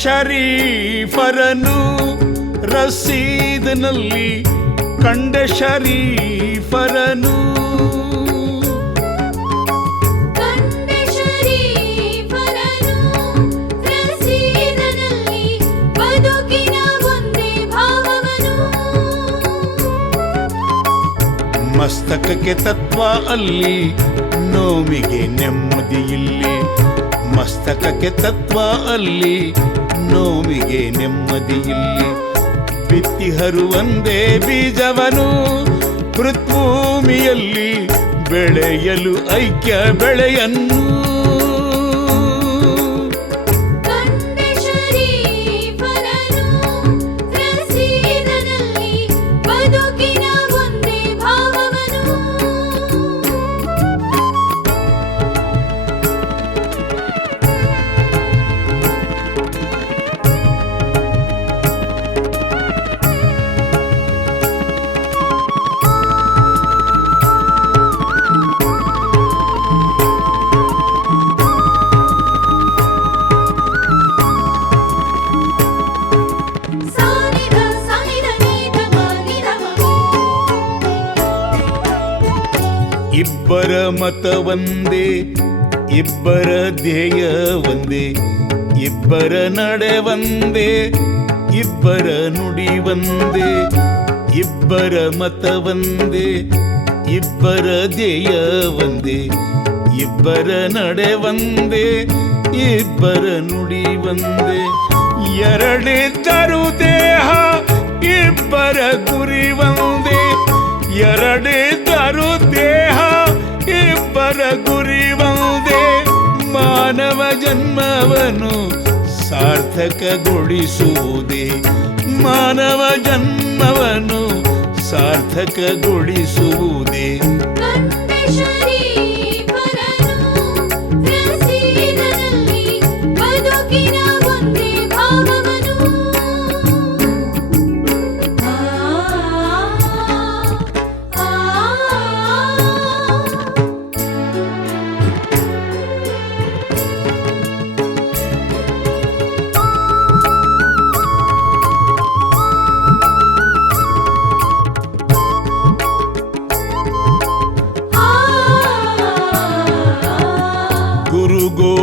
ಶರೀಫರನು ರಸೀದಿನಲ್ಲಿ ಕಂಡ ಶರೀಫರನು ಮಸ್ತಕಕ್ಕೆ ತತ್ವ ಅಲ್ಲಿ ನೋವಿಗೆ ನೆಮ್ಮದಿ ಇಲ್ಲಿ ಮಸ್ತಕಕ್ಕೆ ತತ್ವ ಅಲ್ಲಿ ನೋವಿಗೆ ನೆಮ್ಮದಿ ಇಲ್ಲಿ ಬಿತ್ತಿಹರು ಒಂದೇ ಬೀಜವನು ಪೃಥ್ವೂಮಿಯಲ್ಲಿ ಬೆಳೆಯಲು ಐಕ್ಯ ಬೆಳೆಯನ್ನು ಇಬ್ಬರ ಮತ ಒಂದೇ ಇಬ್ಬರ ಧ್ಯೇಯ ಒಂದೇ ಇಬ್ಬರ ನಡೆ ಒಂದೇ ಇಬ್ಬರ ನುಡಿ ಒಂದೇ ಇಬ್ಬರ ಮತ ಒಂದೇ ಇಬ್ಬರ ಧ್ಯೇಯ ಒಂದೇ ಇಬ್ಬರ ನಡೆ ಒಂದೇ ಇಬ್ಬರ ನುಡಿ ಒಂದೇ ಎರಡಿದ್ದರು ದೇಹ ಇಬ್ಬರ ಗುರಿ ಒಂದೇ ಎರಡಿದ್ದರು ದೇಹ ಇಬ್ಬರ ಗುರಿ ಒಂದೇ ಮಾನವ ಜನ್ಮವನ್ನು ಸಾರ್ಥಕಗೊಳಿಸುವುದೇ ಮಾನವ ಜನ್ಮವನ್ನು ಸಾರ್ಥಕಗೊಳಿಸುವುದೇ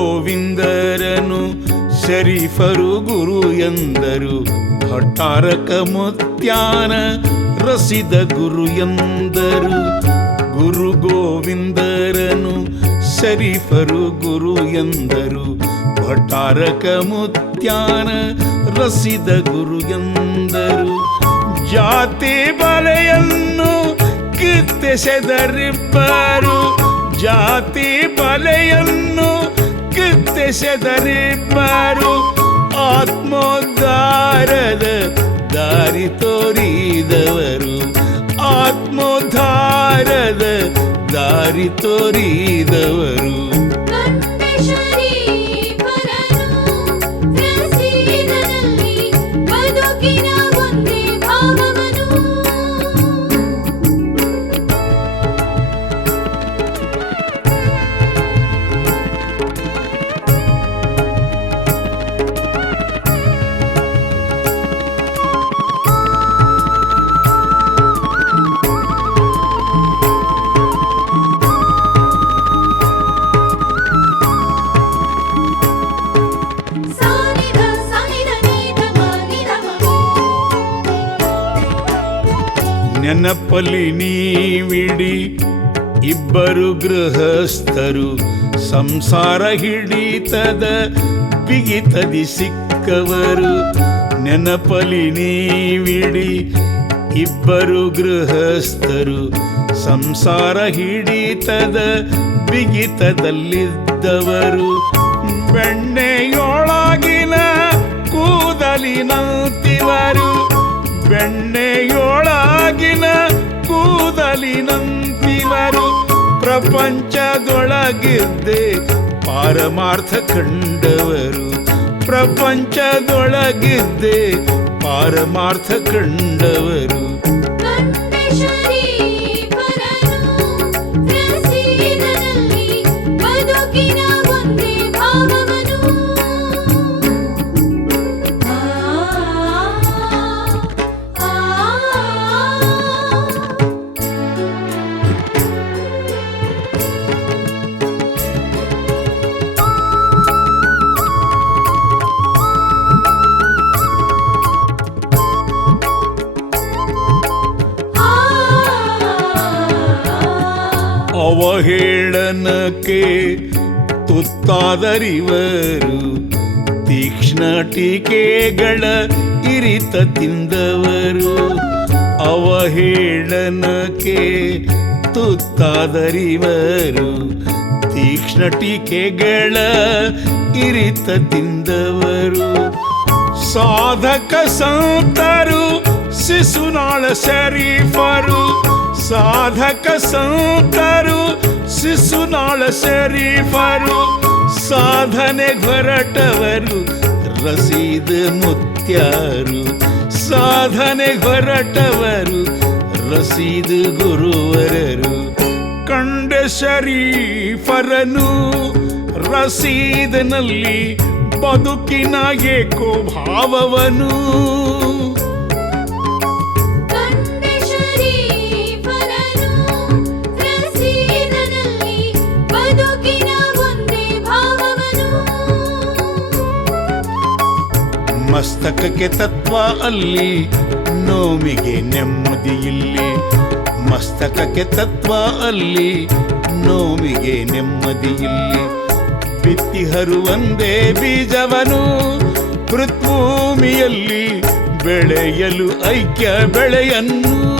ಗೋವಿಂದರನು ಶರೀಫರು ಗುರು ಎಂದರು ಹಠಾರಕ ಮುತ್ಯಾನ ರಸಿದ ಗುರು ಎಂದರು ಗುರು ಗೋವಿಂದರನು ಶರೀಫರು ಗುರು ಎಂದರು ಹಠಾರಕ ಮುತ್ಯಾನ ರಸಿದ ಗುರು ಎಂದರು ಜಾತಿ ಬಲೆಯನ್ನು ಕಿತ್ತೆಸೆದರಿಬ್ಬರು ಜಾತಿ ಬಲೆಯನ್ನು ಕಿತ್ತೆಸೆದರಿಬ್ಬರು ಆತ್ಮೋದ್ಧಾರದ ದಾರಿ ತೋರಿದವರು ಆತ್ಮೋದ್ಧಾರದ ದಾರಿ ತೋರಿದವರು ನೆನಪಲ್ಲಿ ನೀವಿಡಿ ಇಬ್ಬರು ಗೃಹಸ್ಥರು ಸಂಸಾರ ಹಿಡಿತದ ಬಿಗಿತದಿ ಸಿಕ್ಕವರು ನೆನಪಲ್ಲಿ ನೀವಿಡಿ ಇಬ್ಬರು ಗೃಹಸ್ಥರು ಸಂಸಾರ ಹಿಡಿತದ ಬಿಗಿತದಲ್ಲಿದ್ದವರು ಬೆಣ್ಣೆಯೊಳಗಿನ ಕೂದಲಿನಂತಿವರು ಬೆಣ್ಣೆಯೊಳಗಿನ ಕೂದಲಿನಂತಿವರು ಪ್ರಪಂಚದೊಳಗಿದ್ದೆ ಪಾರಮಾರ್ಥ ಕಂಡವರು ಪ್ರಪಂಚದೊಳಗಿದ್ದೆ ಪಾರಮಾರ್ಥ ಕಂಡವರು ಅವಹೇಳನಕ್ಕೆ ತುತ್ತಾದರಿವರು ತೀಕ್ಷ್ಣ ಟೀಕೆಗಳ ಇರಿತ ತಿಂದವರು. ಅವಹೇಳನಕ್ಕೆ ತುತ್ತಾದರಿವರು ತೀಕ್ಷ್ಣ ಟೀಕೆಗಳ ಇರಿತ ತಿಂದವರು. ಸಾಧಕ ಸಂತರು ಶಿಶುನಾಳ ಶರೀಫರು, ಸಾಧಕ ಸಂತರು ಶಿಶುನಾಳ ಶರೀಫರು, ಸಾಧನೆ ಹೊರಟವರು ರಸೀದ್ ಮುತ್ಯಾರು, ಸಾಧನೆ ಹೊರಟವರು ರಸೀದ್ ಗುರುವರರು. ಕಂಡ ಶರೀಫರನು ರಸೀದನಲ್ಲಿ ಬದುಕಿನ ಏಕೋ ಭಾವವನು. ಮಸ್ತಕಕ್ಕೆ ತತ್ವ ಅಲ್ಲಿ, ನೋವಿಗೆ ನೆಮ್ಮದಿಯಿಲ್ಲಿ. ಮಸ್ತಕಕ್ಕೆ ತತ್ವ ಅಲ್ಲಿ, ನೋವಿಗೆ ನೆಮ್ಮದಿಯಿಲ್ಲಿ. ಬಿತ್ತಿಹರು ಒಂದೇ ಬೀಜವನು ಪೃಥ್ವಿಯಲ್ಲಿ, ಬೆಳೆಯಲು ಐಕ್ಯ ಬೆಳೆಯನ್ನು.